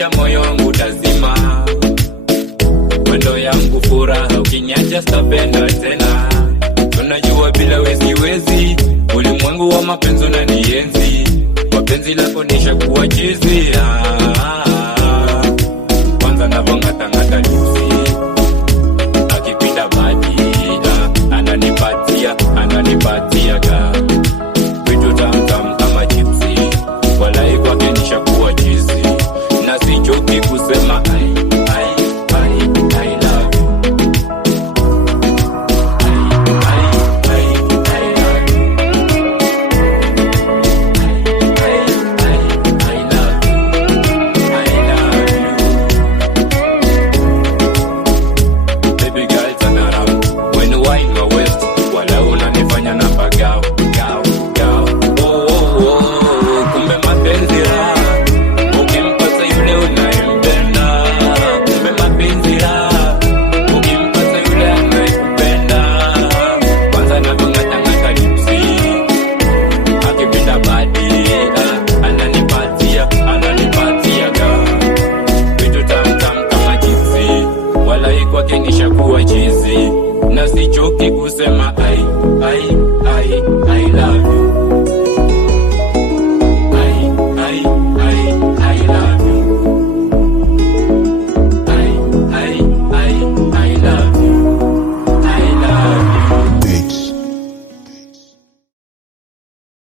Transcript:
ukiniacha moyo wangu tazima. Wendo yangu furaha, ukiniacha sitapenda tena. Tunajua bila wezi, ulimwengu wa mapenzi unanienzi. Mapenzi lako nishakuwa chizi. Kwanza navongata ngata